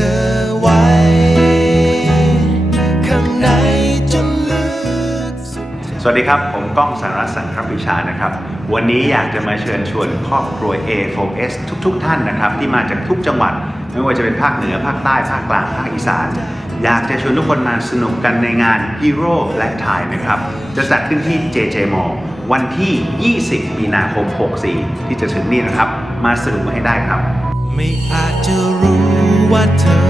อไว้ข้างในจนลึกสุด สวัสดีครับ ผมก้องสารสสังครับวิชานะครับ วันนี้อยากจะมาเชิญชวนครอบครัว A4S ทุก ๆ ท่านนะครับ ที่มาจากทุกจังหวัด ไม่ว่าจะเป็นภาคเหนือ ภาคใต้ ภาคกลาง ภาคอีสาน อยากจะชวนทุกคนมาสนุกกันในงาน Hero Black Tie นะครับ จะจัดขึ้นที่ JJ Mall วันที่ 20 มีนาคม 64 ที่จะถึงนี้นะครับ มาสนุกมาให้ได้ครับ what to